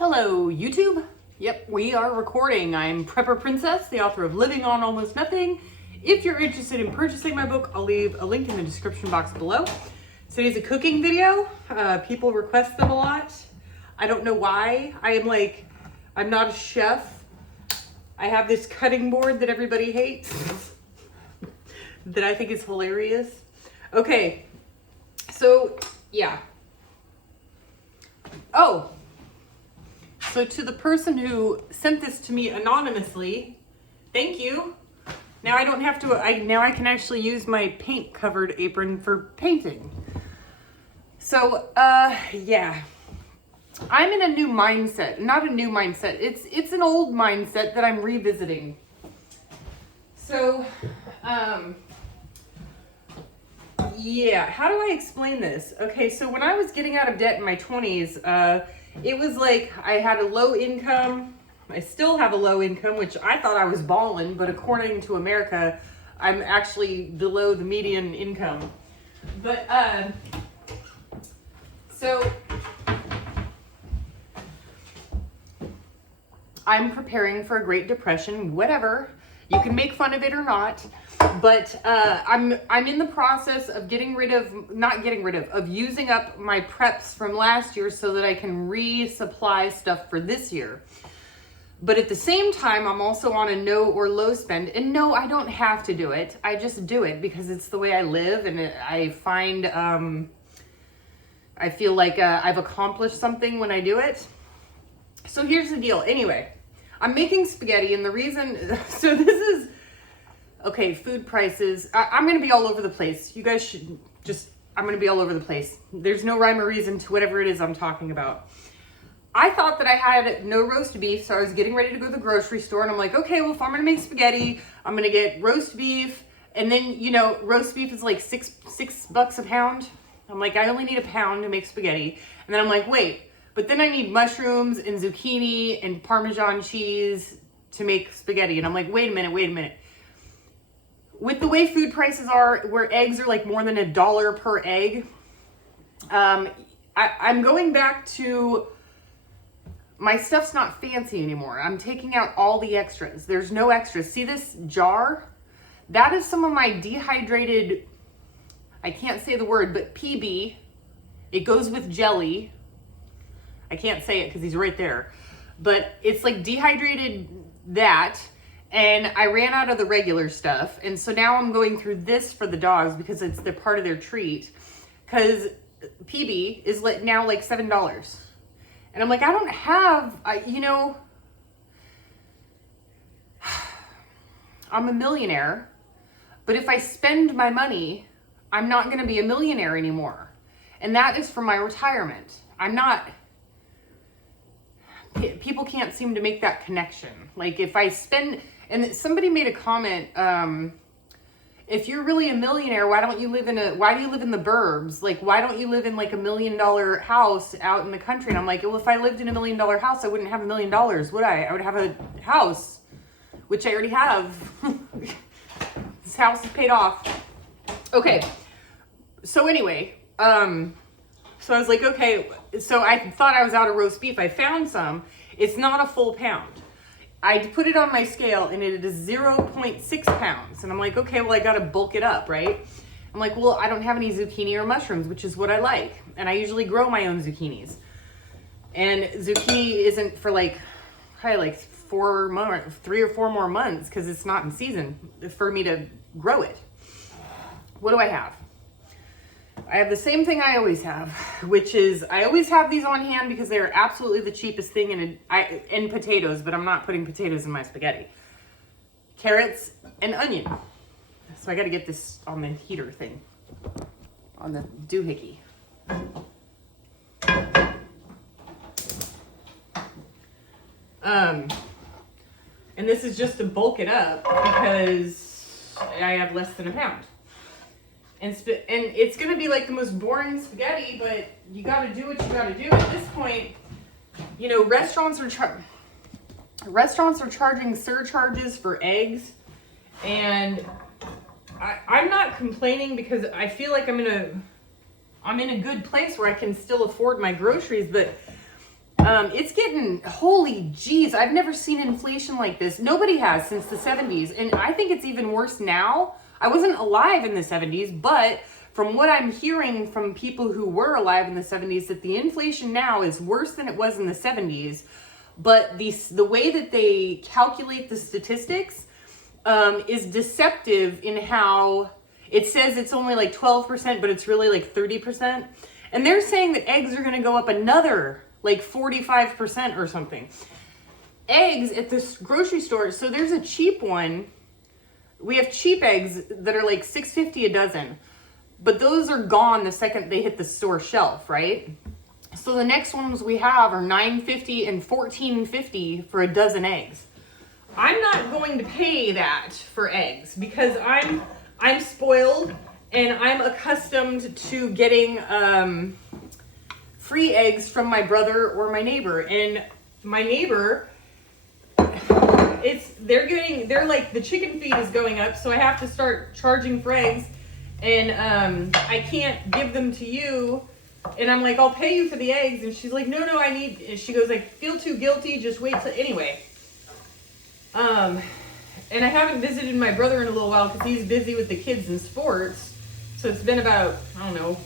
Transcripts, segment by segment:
Hello, YouTube. Yep, we are recording. I'm Prepper Princess, the author of Living on Almost Nothing. If you're interested in purchasing my book, I'll leave a link in the description box below. Today's a cooking video. People request them a lot. I don't know why. I'm not a chef. I have this cutting board that everybody hates that I think is hilarious. Okay, so yeah. Oh. So to the person who sent this to me anonymously, thank you. Now I don't have to, now I can actually use my paint covered apron for painting. So, yeah, I'm in a new mindset, not a new mindset. It's an old mindset that I'm revisiting. So, yeah, how do I explain this? Okay, so when I was getting out of debt in my 20s, it was like I had a low income. I still have a low income, which I thought I was balling, but according to America, I'm actually below the median income. But, so I'm preparing for a Great Depression, whatever. You can make fun of it or not. But I'm in the process of using up my preps from last year so that I can resupply stuff for this year. But at the same time, I'm also on a no or low spend. And no, I don't have to do it. I just do it because it's the way I live. And I find, I feel like I've accomplished something when I do it. So here's the deal. Anyway, I'm making spaghetti. And the reason, so this is, okay, food prices. I'm going to be all over the place. You guys should just, I'm going to be all over the place. There's no rhyme or reason to whatever it is I'm talking about. I thought that I had no roast beef, so I was getting ready to go to the grocery store, and I'm like, okay, well, if I'm going to make spaghetti, I'm going to get roast beef, and then, you know, roast beef is like six bucks a pound. I'm like, I only need a pound to make spaghetti. And then I'm like, wait, but then I need mushrooms and zucchini and Parmesan cheese to make spaghetti. And I'm like, wait a minute. With the way food prices are, where eggs are like more than $1 per egg, I'm going back to, my stuff's not fancy anymore. I'm taking out all the extras. There's no extras. See this jar? That is some of my dehydrated, I can't say the word, but PB. It goes with jelly. I can't say it because he's right there. But it's like dehydrated that. And I ran out of the regular stuff. And so now I'm going through this for the dogs because it's the part of their treat. Because PB is now like $7. And I'm like, I don't have, you know, I'm a millionaire. But if I spend my money, I'm not going to be a millionaire anymore. And that is for my retirement. I'm not, people can't seem to make that connection. Like if I spend, and somebody made a comment, if you're really a millionaire, why do you live in the burbs? Like, why don't you live in like $1 million house out in the country? And I'm like, well, if I lived in $1 million house, I wouldn't have $1 million, would I? I would have a house, which I already have. This house is paid off. Okay. So anyway, so I was like, okay, so I thought I was out of roast beef. I found some. It's not a full pound. I put it on my scale and it is 0.6 pounds. And I'm like, okay, well, I got to bulk it up, right? I'm like, well, I don't have any zucchini or mushrooms, which is what I like. And I usually grow my own zucchinis. And zucchini isn't for probably like 3 or 4 more months because it's not in season for me to grow it. What do I have? I have the same thing I always have, which is I always have these on hand because they're absolutely the cheapest thing and potatoes, but I'm not putting potatoes in my spaghetti. Carrots and onion. So I got to get this on the heater thing, on the doohickey. And this is just to bulk it up because I have less than a pound. And it's going to be like the most boring spaghetti, but you got to do what you got to do. At this point, you know, restaurants are charging surcharges for eggs. And I'm not complaining because I feel like I'm in a good place where I can still afford my groceries. But It's getting, holy jeez, I've never seen inflation like this. Nobody has since the 70s. And I think it's even worse now. I wasn't alive in the 70s, but from what I'm hearing from people who were alive in the 70s, that the inflation now is worse than it was in the 70s. But the way that they calculate the statistics is deceptive in how it says it's only like 12%, but it's really like 30%. And they're saying that eggs are going to go up another like 45% or something. Eggs at this grocery store, so there's a cheap one. We have cheap eggs that are like $6.50 a dozen, but those are gone the second they hit the store shelf, right? So the next ones we have are $9.50 and $14.50 for a dozen eggs. I'm not going to pay that for eggs because I'm spoiled and I'm accustomed to getting free eggs from my brother or my neighbor. And my neighbor, they're like, the chicken feed is going up, so I have to start charging for eggs, and I can't give them to you. And I'm like, I'll pay you for the eggs. And she's like, no, I need, and she goes, I feel too guilty, just wait till, anyway. And I haven't visited my brother in a little while because he's busy with the kids and sports. So it's been about, I don't know,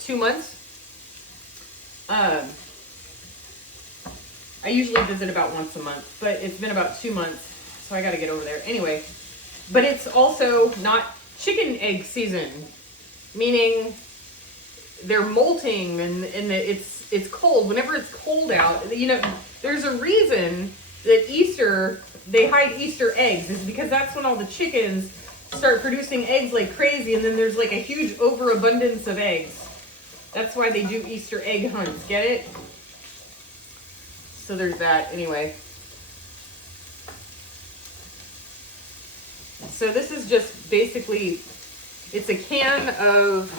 2 months. I usually visit about once a month, but it's been about 2 months, so I got to get over there. Anyway, but it's also not chicken egg season, meaning they're molting and it's cold. Whenever it's cold out, you know, there's a reason that Easter, they hide Easter eggs, is because that's when all the chickens start producing eggs like crazy, and then there's like a huge overabundance of eggs. That's why they do Easter egg hunts. Get it? So there's that. Anyway. So this is just basically, it's a can of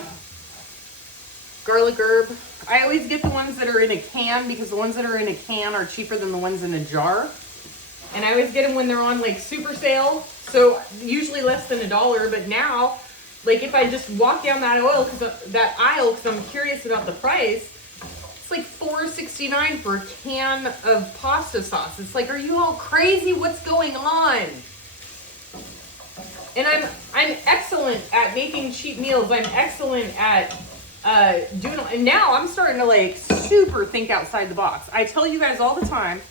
garlic herb. I always get the ones that are in a can because the ones that are in a can are cheaper than the ones in a jar. And I always get them when they're on like super sale. So usually less than $1, but now, like if I just walk down that aisle because I'm curious about the price, it's like $4.69 for a can of pasta sauce. It's like, are you all crazy? What's going on? And I'm excellent at making cheap meals. I'm excellent at doing, and now I'm starting to like super think outside the box. I tell you guys all the time,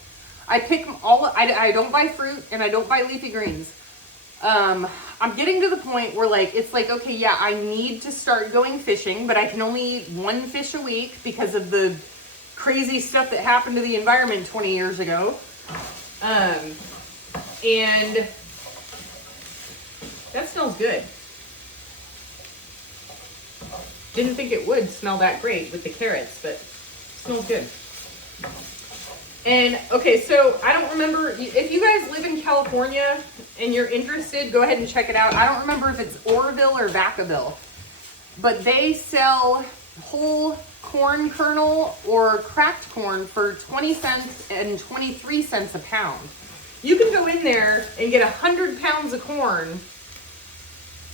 I pick all, I don't buy fruit and I don't buy leafy greens. I'm getting to the point where like, it's like, okay, yeah, I need to start going fishing, but I can only eat one fish a week because of the crazy stuff that happened to the environment 20 years ago. And that smells good. Didn't think it would smell that great with the carrots, but it smells good. And okay, so I don't remember, if you guys live in California and you're interested, go ahead and check it out. I don't remember if it's Oroville or Vacaville, but they sell whole corn kernel or cracked corn for 20 cents and 23 cents a pound. You can go in there and get 100 pounds of corn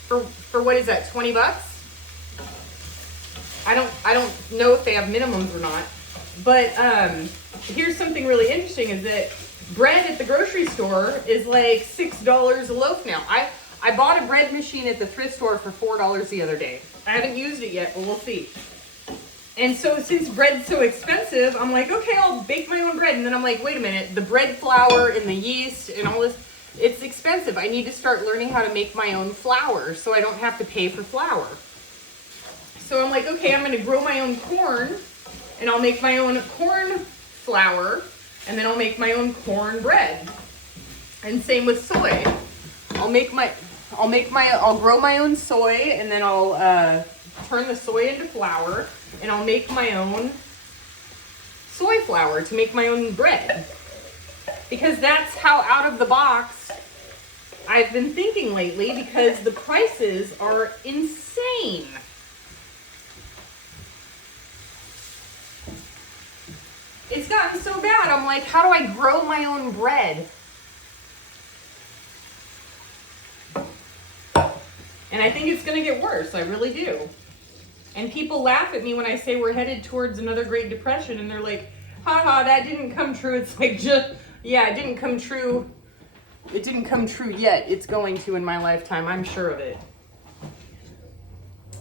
for what is that, 20 bucks? I don't know if they have minimums or not, but here's something really interesting is that bread at the grocery store is like $6 a loaf now. I bought a bread machine at the thrift store for $4 the other day. I haven't used it yet, but we'll see. And so since bread's so expensive, I'm like, okay, I'll bake my own bread. And then I'm like, wait a minute, the bread flour and the yeast and all this, it's expensive. I need to start learning how to make my own flour so I don't have to pay for flour. So I'm like, okay, I'm going to grow my own corn and I'll make my own corn flour and then I'll make my own corn bread. And same with soy. I'll grow my own soy and then I'll turn the soy into flour and I'll make my own soy flour to make my own bread. Because that's how out of the box I've been thinking lately because the prices are insane. It's gotten so bad. I'm like, how do I grow my own bread? And I think it's going to get worse. I really do. And people laugh at me when I say we're headed towards another Great Depression, and they're like, haha, that didn't come true. It's like, just, yeah, it didn't come true. It didn't come true yet. It's going to in my lifetime. I'm sure of it.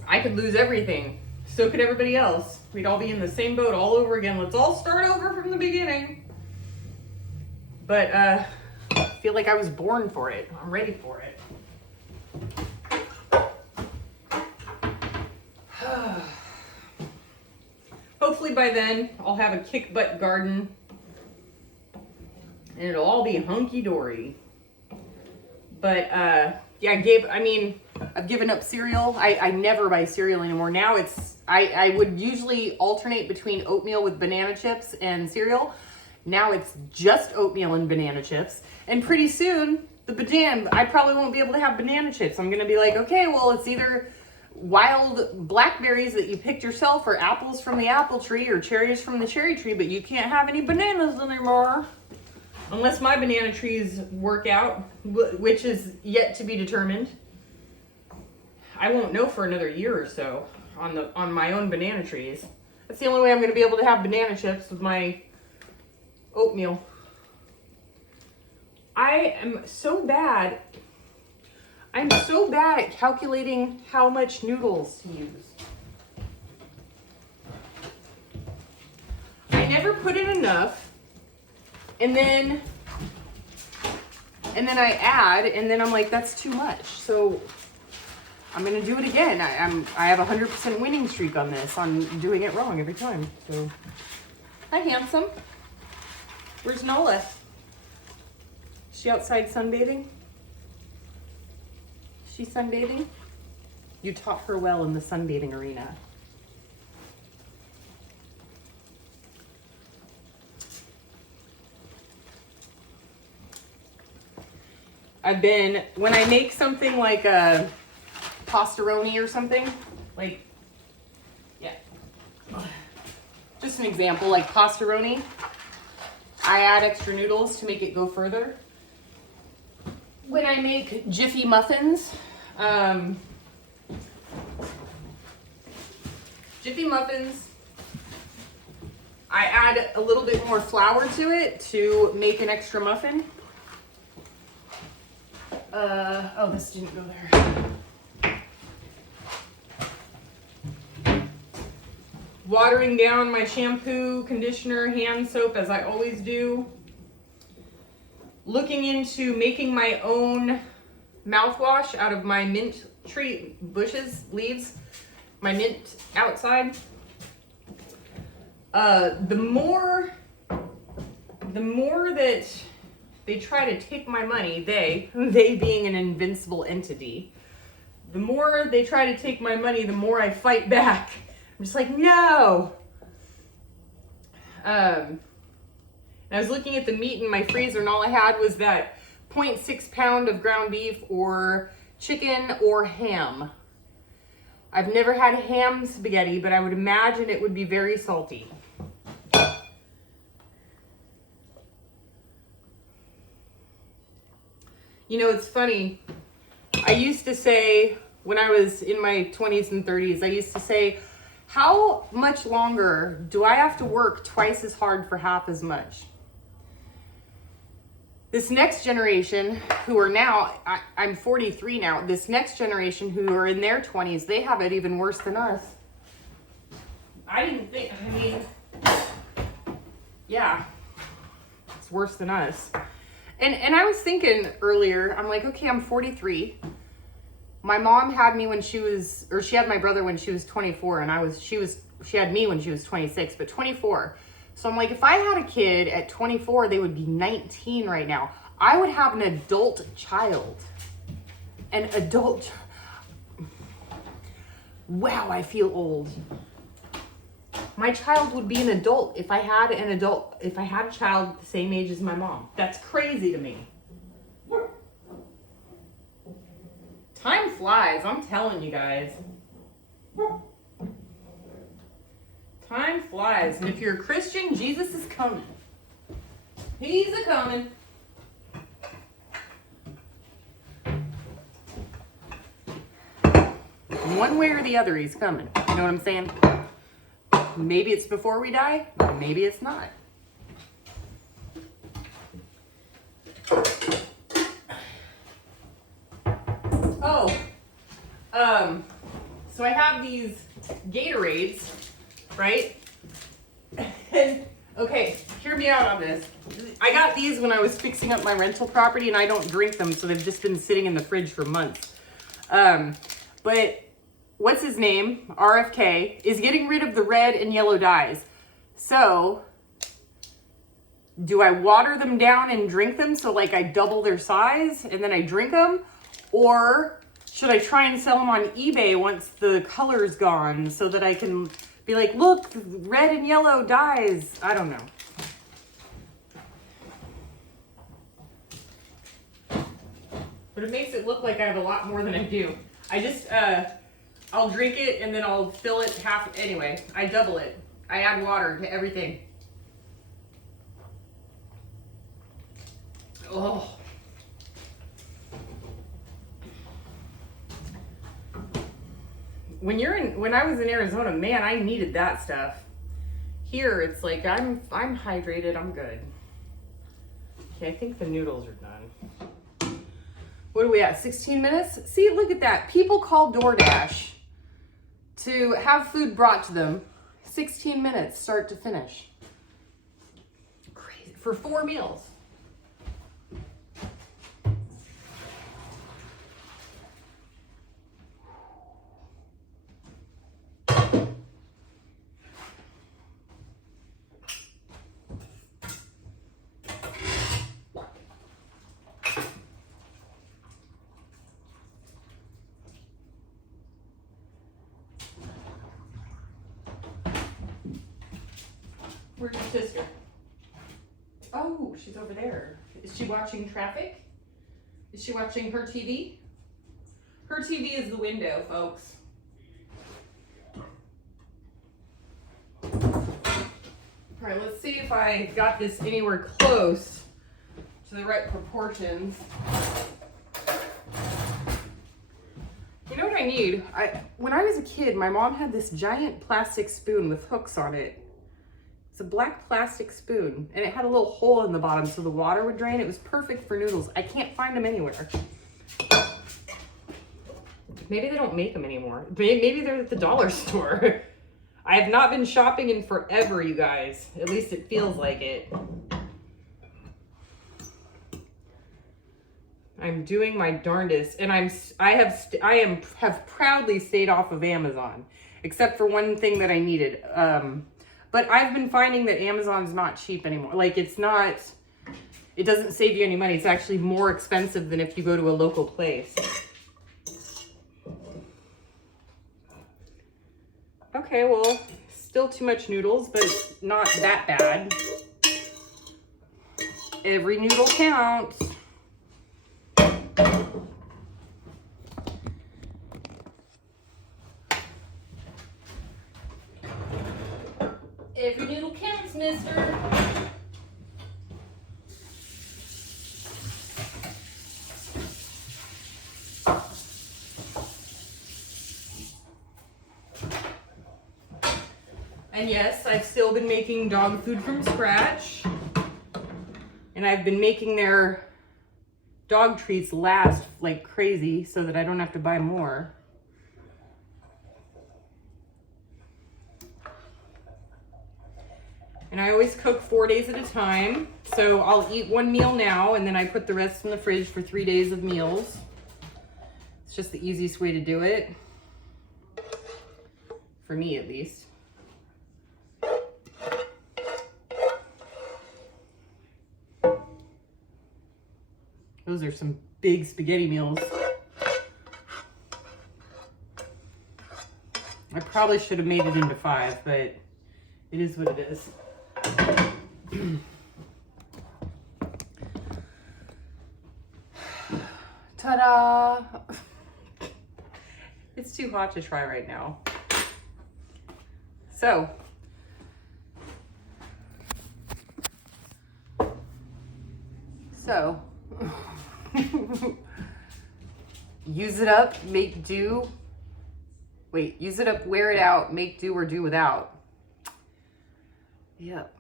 I could lose everything. So could everybody else. We'd all be in the same boat all over again. Let's all start over from the beginning. But I feel like I was born for it. I'm ready for it. Hopefully by then I'll have a kick butt garden and it'll all be hunky-dory. But yeah, I've given up cereal. I never buy cereal anymore. Now I would usually alternate between oatmeal with banana chips and cereal. Now it's just oatmeal and banana chips. And pretty soon, I probably won't be able to have banana chips. I'm gonna be like, okay, well, it's either wild blackberries that you picked yourself or apples from the apple tree or cherries from the cherry tree, but you can't have any bananas anymore. Unless my banana trees work out, which is yet to be determined. I won't know for another year or so on my own banana trees. That's the only way I'm going to be able to have banana chips with my oatmeal. I'm so bad at calculating how much noodles to use. I never put in enough. And then I add, and then I'm like, that's too much. So I'm gonna do it again. I have a 100% winning streak on this, on doing it wrong every time. So, hi, handsome. Where's Nola? Is she outside sunbathing? Is she sunbathing? You taught her well in the sunbathing arena. When I make something like a pastaroni or something, like, yeah, just an example, like pastaroni, I add extra noodles to make it go further. When I make Jiffy muffins, I add a little bit more flour to it to make an extra muffin. Oh, this didn't go there. Watering down my shampoo, conditioner, hand soap, as I always do. Looking into making my own mouthwash out of my mint tree leaves, my mint outside. The more that they try to take my money, they being an invincible entity, the more they try to take my money, the more I fight back. I'm just like, no. I was looking at the meat in my freezer, and all I had was that 0.6 pound of ground beef or chicken or ham. I've never had ham spaghetti, but I would imagine it would be very salty. You know, it's funny. I used to say, when I was in my 20s and 30s, I used to say, how much longer do I have to work twice as hard for half as much? This next generation, who are now, I'm 43 now, this next generation who are in their 20s, they have it even worse than us. Yeah, it's worse than us. And I was thinking earlier, I'm like, okay, I'm 43. My mom had me when she had my brother when she was 24, and she had me when she was 26, but 24. So I'm like, if I had a kid at 24, they would be 19 right now. I would have an adult child. Wow, I feel old. My child would be an adult if I had a child the same age as my mom. That's crazy to me. Time flies, I'm telling you guys. Time flies. And if you're a Christian, Jesus is coming. He's a coming. One way or the other, he's coming. You know what I'm saying? Maybe it's before we die, maybe it's not. Oh, so I have these Gatorades, right? And okay, hear me out on this. I got these when I was fixing up my rental property, and I don't drink them, so they've just been sitting in the fridge for months. But what's his name, RFK, is getting rid of the red and yellow dyes. So do I water them down and drink them so like I double their size and then I drink them? Or should I try and sell them on eBay once the color's gone so that I can be like, look, red and yellow dyes? I don't know. But it makes it look like I have a lot more than I do. I just, I'll drink it and then I'll fill it half. Anyway, I double it. I add water to everything. Oh. When I was in Arizona, man, I needed that stuff. Here, it's like I'm hydrated, I'm good. Okay, I think the noodles are done. What are we at, 16 minutes? See, look at that. People call DoorDash to have food brought to them. 16 minutes, start to finish. Crazy, for 4 meals. Where's your sister? Oh, she's over there. Is she watching traffic? Is she watching her TV? Her TV is the window, folks. All right, let's see if I got this anywhere close to the right proportions. You know what I need? When I was a kid, my mom had this giant plastic spoon with hooks on it. It's a black plastic spoon, and it had a little hole in the bottom so the water would drain. It was perfect for noodles. I can't find them anywhere. Maybe they don't make them anymore. Maybe they're at the dollar store. I have not been shopping in forever, you guys. At least it feels like it. I'm doing my darndest, and I have proudly stayed off of Amazon, except for one thing that I needed. But I've been finding that Amazon's not cheap anymore. Like, it doesn't save you any money. It's actually more expensive than if you go to a local place. Okay, well, still too much noodles, but not that bad. Every noodle counts. Every noodle counts, mister. And yes, I've still been making dog food from scratch. And I've been making their dog treats last like crazy so that I don't have to buy more. And I always cook 4 days at a time. So I'll eat one meal now, and then I put the rest in the fridge for 3 days of meals. It's just the easiest way to do it. For me, at least. Those are some big spaghetti meals. I probably should have made it into 5, but it is what it is. Ta-da! It's too hot to try right now. So, use it up, make do, Wait, use it up, wear it out, make do or do without. Yep.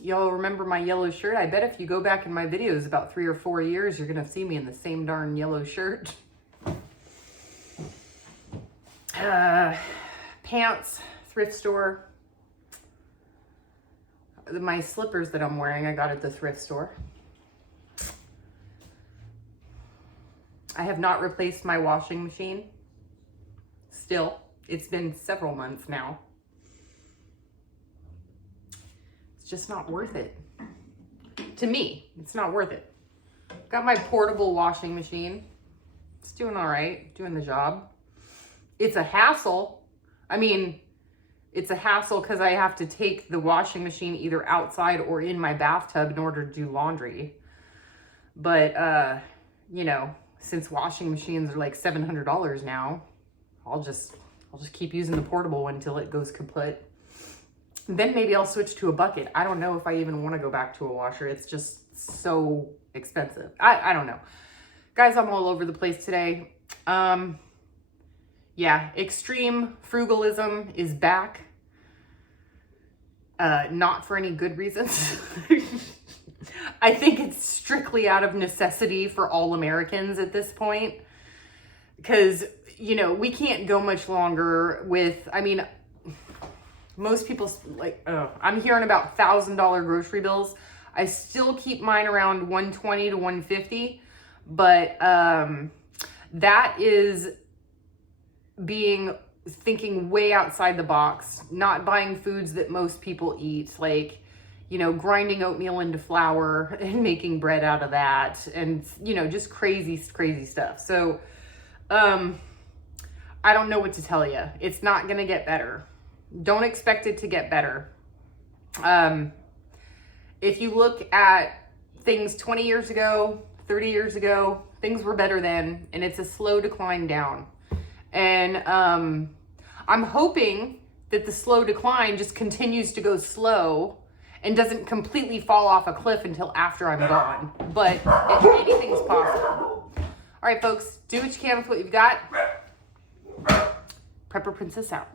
Y'all remember my yellow shirt? I bet if you go back in my videos about 3 or 4 years, you're gonna see me in the same darn yellow shirt. Pants, thrift store. My slippers that I'm wearing, I got at the thrift store. I have not replaced my washing machine. Still, it's been several months now. It's just not worth it. To me, it's not worth it. Got my portable washing machine. It's doing all right, doing the job. It's a hassle. I mean, it's a hassle because I have to take the washing machine either outside or in my bathtub in order to do laundry. But, you know, since washing machines are like $700 now, I'll just keep using the portable one until it goes kaput. Then maybe I'll switch to a bucket. I don't know if I even want to go back to a washer. It's just so expensive. I don't know. Guys, I'm all over the place today. Yeah, extreme frugalism is back. Not for any good reasons. I think it's strictly out of necessity for all Americans at this point. Because, you know, we can't go much longer with, I mean, most people, like, I'm hearing about $1,000 grocery bills. I still keep mine around $120 to $150. But that is thinking way outside the box, not buying foods that most people eat, like, you know, grinding oatmeal into flour and making bread out of that, and, you know, just crazy stuff. So, I don't know what to tell you. It's not going to get better. Don't expect it to get better. If you look at things 20 years ago, 30 years ago, things were better then, and it's a slow decline down. And I'm hoping that the slow decline just continues to go slow and doesn't completely fall off a cliff until after I'm gone. But anything's possible. All right, folks, do what you can with what you've got. Prepper Princess out.